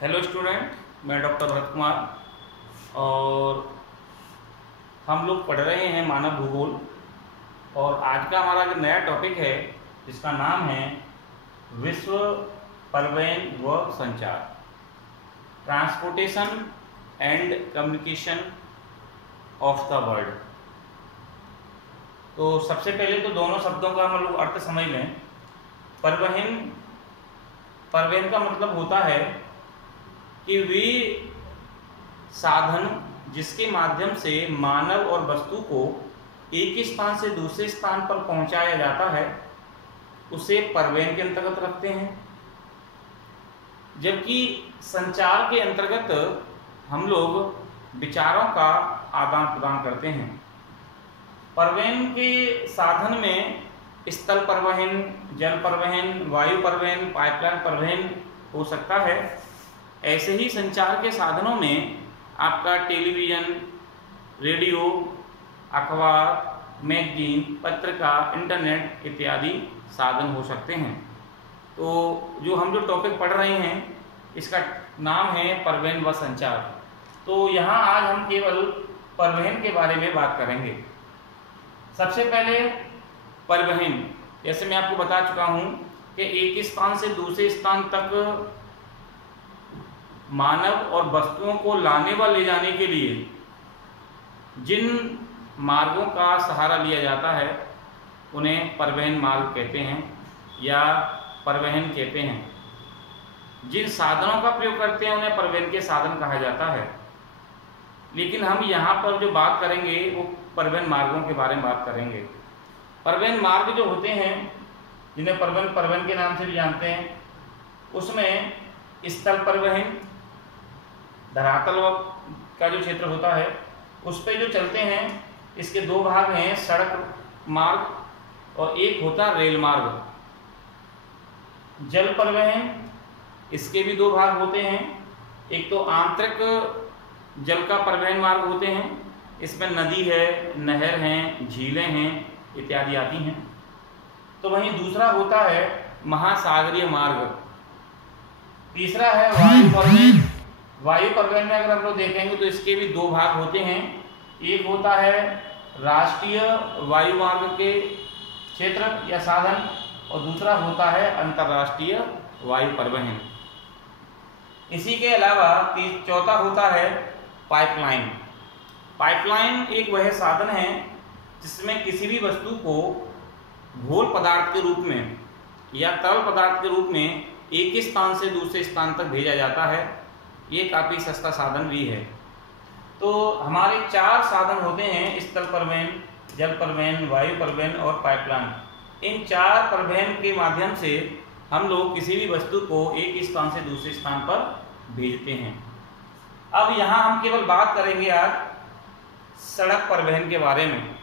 Hello student, मैं doctor Bharat Kumar और हम लोग पढ़ रहे हैं मानव भूगोल। और आज का हमारा जो नया टॉपिक है जिसका नाम है विश्व परिवहन व संचार, transportation and communication of the world. तो सबसे पहले तो दोनों शब्दों का हम लोग अर्थ समझ लें। परिवहन का मतलब होता है कि वे साधन जिसके माध्यम से मानव और वस्तु को एक स्थान से दूसरे स्थान पर पहुंचाया जाता है उसे परिवहन के अंतर्गत रखते हैं। जबकि संचार के अंतर्गत हम लोग विचारों का आदान प्रदान करते हैं। परिवहन के साधन में स्थल परिवहन, जल परिवहन, वायु परिवहन, पाइपलाइन परिवहन हो सकता है। ऐसे ही संचार के साधनों में आपका टेलीविज़न, रेडियो, अखबार, मैगजीन, पत्रिका, इंटरनेट इत्यादि साधन हो सकते हैं। तो जो टॉपिक पढ़ रहे हैं इसका नाम है परिवहन व संचार। तो यहाँ आज हम केवल परिवहन के बारे में बात करेंगे। सबसे पहले परिवहन, जैसे मैं आपको बता चुका हूँ कि एक स्थान से दूसरे स्थान तक मानव और वस्तुओं को लाने व ले जाने के लिए जिन मार्गों का सहारा लिया जाता है उन्हें परिवहन मार्ग कहते हैं या परिवहन कहते हैं। जिन साधनों का प्रयोग करते हैं उन्हें परिवहन के साधन कहा जाता है। लेकिन हम यहाँ पर जो बात करेंगे वो परिवहन मार्गों के बारे में बात करेंगे। परिवहन मार्ग जो होते हैं जिन्हें परिवहन के नाम से भी जानते हैं, उसमें स्थल परिवहन, धरातल का जो क्षेत्र होता है उस पर जो चलते हैं, इसके दो भाग हैं, सड़क मार्ग और एक होता है रेल मार्ग। जल परिवहन, इसके भी दो भाग होते हैं। एक तो आंतरिक जल का परिवहन मार्ग होते हैं, इसमें नदी है, नहर हैं, झीलें हैं इत्यादि आती हैं। तो वहीं दूसरा होता है महासागरीय मार्ग। तीसरा है वायु परिवहन। वायु परिवहन में अगर हम लोग देखेंगे तो इसके भी दो भाग होते हैं। एक होता है राष्ट्रीय वायु मार्ग के क्षेत्र या साधन और दूसरा होता है अंतर्राष्ट्रीय वायु परिवहन। इसी के अलावा चौथा होता है पाइपलाइन। पाइपलाइन एक वह साधन है जिसमें किसी भी वस्तु को घोल पदार्थ के रूप में या तरल पदार्थ के रूप में एक स्थान से दूसरे स्थान तक भेजा जाता है। ये काफ़ी सस्ता साधन भी है। तो हमारे चार साधन होते हैं, स्थल परिवहन, जल परिवहन, वायु परिवहन और पाइपलाइन। इन चार परिवहन के माध्यम से हम लोग किसी भी वस्तु को एक स्थान से दूसरे स्थान पर भेजते हैं। अब यहाँ हम केवल बात करेंगे आज सड़क परिवहन के बारे में।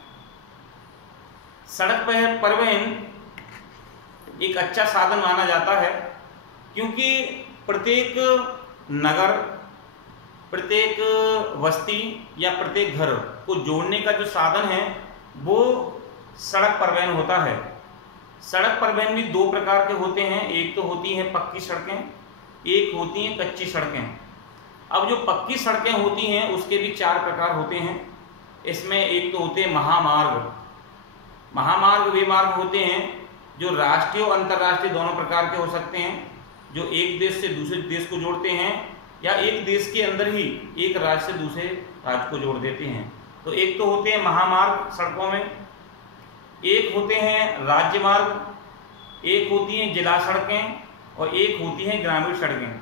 सड़क परिवहन एक अच्छा साधन माना जाता है क्योंकि प्रत्येक नगर, प्रत्येक बस्ती या प्रत्येक घर को जोड़ने का जो साधन है वो सड़क परिवहन होता है। सड़क परिवहन भी दो प्रकार के होते हैं। एक तो होती हैं पक्की सड़कें, एक होती हैं कच्ची सड़कें। अब जो पक्की सड़कें होती हैं उसके भी चार प्रकार होते हैं। इसमें एक तो होते हैं महामार्ग। महामार्ग वे मार्ग होते हैं जो राष्ट्रीय और अंतर्राष्ट्रीय दोनों प्रकार के हो सकते हैं, जो एक देश से दूसरे देश को जोड़ते हैं या एक देश के अंदर ही एक राज्य से दूसरे राज्य को जोड़ देते हैं। तो एक तो होते हैं महामार्ग सड़कों में, एक होते हैं राज्य मार्ग, एक होती हैं जिला सड़कें और एक होती हैं ग्रामीण सड़कें।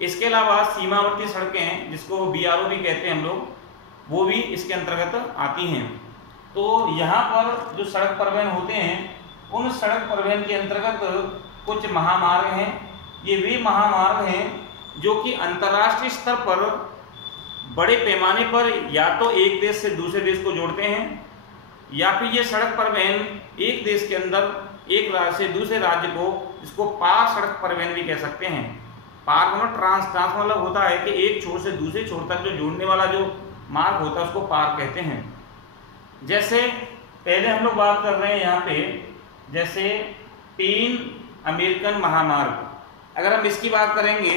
इसके अलावा सीमावर्ती सड़कें जिसको BRO भी कहते हैं हम लोग, वो भी इसके अंतर्गत आती हैं। तो यहाँ पर जो सड़क परिवहन होते हैं उन सड़क परिवहन के अंतर्गत कुछ महामार्ग हैं। ये वे महामार्ग हैं जो कि अंतर्राष्ट्रीय स्तर पर बड़े पैमाने पर या तो एक देश से दूसरे देश को जोड़ते हैं या फिर ये सड़क परिवहन एक देश के अंदर एक राज्य से दूसरे राज्य को, इसको पार सड़क परिवहन भी कह सकते हैं। पार मतलब ट्रांस मतलब होता है कि एक छोर से दूसरे छोर तक जो जोड़ने वाला जो मार्ग होता है उसको पार कहते हैं। जैसे पहले हम लोग बात कर रहे हैं यहाँ पे, जैसे 3 अमेरिकन महामार्ग। अगर हम इसकी बात करेंगे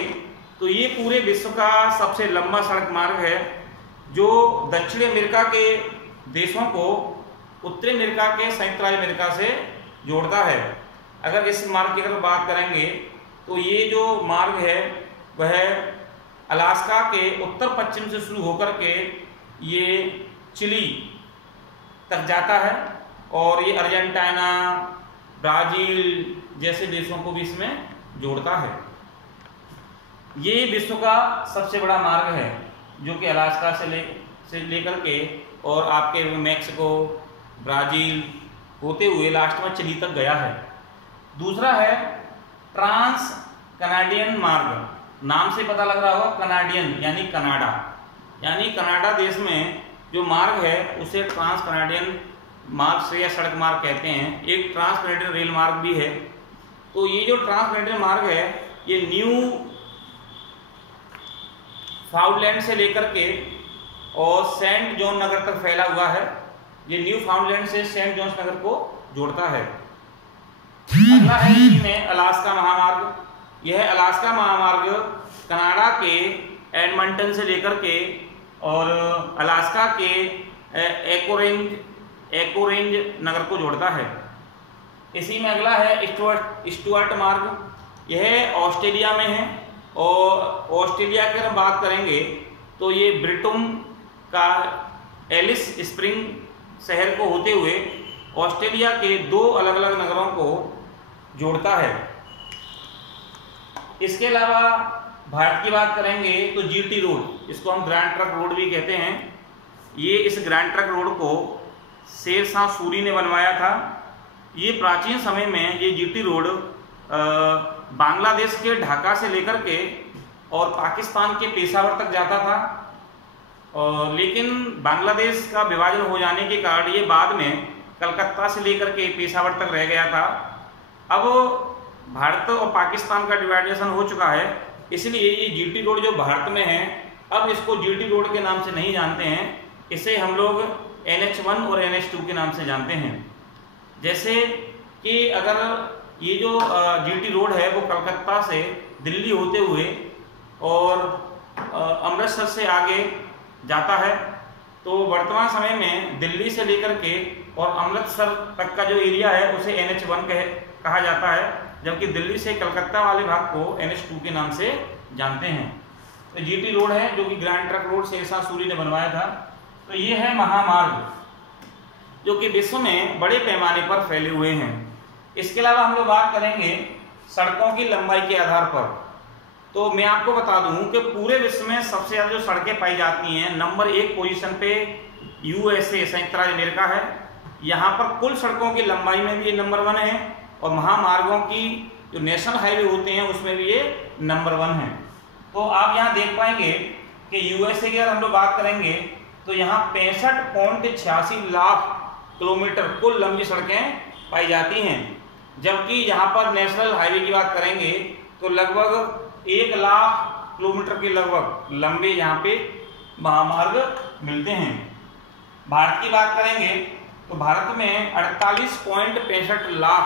तो ये पूरे विश्व का सबसे लंबा सड़क मार्ग है जो दक्षिण अमेरिका के देशों को उत्तरी अमेरिका के संयुक्त राज्य अमेरिका से जोड़ता है। अगर इस मार्ग की अगर बात करेंगे तो ये जो मार्ग है वह अलास्का के उत्तर पश्चिम से शुरू होकर के ये चिली तक जाता है और ये अर्जेंटीना, ब्राजील जैसे देशों को भी इसमें जोड़ता है। ये विश्व का सबसे बड़ा मार्ग है जो कि अलास्का से लेकर के और आपके मैक्सिको, ब्राजील होते हुए लास्ट में चिली तक गया है। दूसरा है ट्रांस कनाडियन मार्ग, नाम से पता लग रहा होगा कनाडियन यानी कनाडा, यानी कनाडा देश में जो मार्ग है उसे ट्रांस कनाडियन मार्ग से या सड़क मार्ग कहते हैं। एक ट्रांस कनाडियन रेल मार्ग भी है। तो ये जो ट्रांस कनाडियन मार्ग है ये न्यू फाउंडलैंड से लेकर के और सेंट जॉन नगर तक फैला हुआ है। ये न्यू फाउंडलैंड से सेंट जॉन्स नगर को जोड़ता है। अगला है इसी में अलास्का महामार्ग। यह अलास्का महामार्ग कनाडा के एडमंटन से लेकर के और अलास्का के एकोरेंज नगर को जोड़ता है। इसी में अगला है स्टुअर्ट मार्ग। यह ऑस्ट्रेलिया में है और ऑस्ट्रेलिया की अगर बात करेंगे तो ये ब्रिटुम का एलिस स्प्रिंग शहर को होते हुए ऑस्ट्रेलिया के 2 अलग अलग नगरों को जोड़ता है। इसके अलावा भारत की बात करेंगे तो जीटी रोड, इसको हम ग्रैंड ट्रंक रोड भी कहते हैं। ये इस ग्रैंड ट्रंक रोड को शेरशाह सूरी ने बनवाया था। ये प्राचीन समय में ये जीटी रोड बांग्लादेश के ढाका से लेकर के और पाकिस्तान के पेशावर तक जाता था लेकिन बांग्लादेश का विभाजन हो जाने के कारण ये बाद में कलकत्ता से लेकर के पेशावर तक रह गया था। अब भारत और पाकिस्तान का डिवाइडेशन हो चुका है, इसलिए ये जीटी रोड जो भारत में है अब इसको जीटी रोड के नाम से नहीं जानते हैं, इसे हम लोग NH1 और NH2 के नाम से जानते हैं। जैसे कि अगर ये जो जीटी रोड है वो कलकत्ता से दिल्ली होते हुए और अमृतसर से आगे जाता है, तो वर्तमान समय में दिल्ली से लेकर के और अमृतसर तक का जो एरिया है उसे NH1 कहा जाता है, जबकि दिल्ली से कलकत्ता वाले भाग को NH2 के नाम से जानते हैं। तो जीटी रोड है जो कि Grand Trunk Road Sher Shah Suri ने बनवाया था। तो ये है महामार्ग जो कि विश्व में बड़े पैमाने पर फैले हुए हैं। इसके अलावा हम लोग बात करेंगे सड़कों की लंबाई के आधार पर। तो मैं आपको बता दूं कि पूरे विश्व में सबसे ज़्यादा जो सड़कें पाई जाती हैं नंबर 1 पोजीशन पे USA संयुक्त राज्य अमेरिका है। यहाँ पर कुल सड़कों की लंबाई में भी ये नंबर 1 है और महामार्गों की जो नेशनल हाईवे होते हैं उसमें भी ये नंबर 1 है। तो आप यहाँ देख पाएंगे कि USA की अगर हम लोग बात करेंगे तो यहाँ 65.86 लाख किलोमीटर कुल लंबी सड़कें पाई जाती हैं, जबकि यहाँ पर नेशनल हाईवे की बात करेंगे तो लगभग 1 लाख किलोमीटर के लगभग लंबे यहाँ पे महामार्ग मिलते हैं। भारत की बात करेंगे तो भारत में 48.65 लाख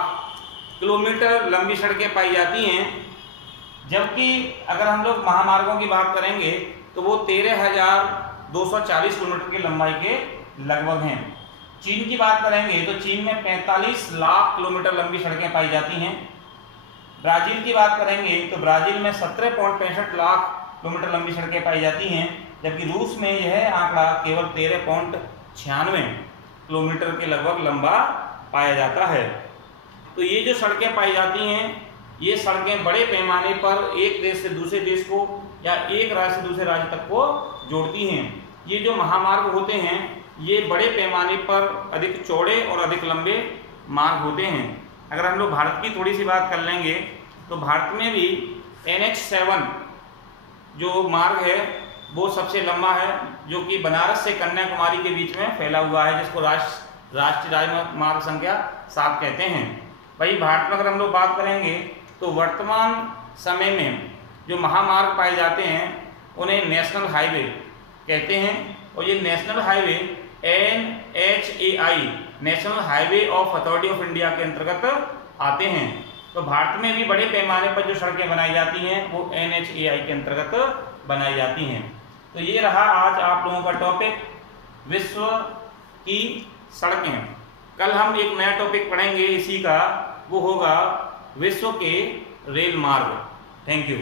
किलोमीटर लंबी सड़कें पाई जाती हैं, जबकि अगर हम लोग महामार्गों की बात करेंगे तो वो 13,240 किलोमीटर की लंबाई के लगभग हैं। चीन की बात करेंगे तो चीन में 45 लाख किलोमीटर लंबी सड़कें पाई जाती हैं। ब्राजील की बात करेंगे तो ब्राजील में 17.65 लाख किलोमीटर लंबी सड़कें पाई जाती हैं, जबकि रूस में यह आंकड़ा केवल 13.96 किलोमीटर के लगभग लंबा पाया जाता है। तो ये जो सड़कें पाई जाती हैं ये सड़कें बड़े पैमाने पर एक देश से दूसरे देश को या एक राज्य से दूसरे राज्य तक को जोड़ती हैं। ये जो महामार्ग होते हैं ये बड़े पैमाने पर अधिक चौड़े और अधिक लंबे मार्ग होते हैं। अगर हम लोग भारत की थोड़ी सी बात कर लेंगे तो भारत में भी NH7 जो मार्ग है वो सबसे लंबा है, जो कि बनारस से कन्याकुमारी के बीच में फैला हुआ है, जिसको राष्ट्रीय राजमार्ग संख्या 7 कहते हैं। वही भारत में अगर हम लोग बात करेंगे तो वर्तमान समय में जो महामार्ग पाए जाते हैं उन्हें नेशनल हाईवे कहते हैं, और ये national highway NHAI national highway of authority of India के अंतर्गत आते हैं। तो भारत में भी बड़े पैमाने पर जो सड़कें बनाई जाती हैं वो NHAI के अंतर्गत बनाई जाती हैं। तो ये रहा आज आप लोगों का टॉपिक, विश्व की सड़कें। कल हम एक नया टॉपिक पढ़ेंगे इसी का, वो होगा विश्व के रेल मार्ग। Thank you.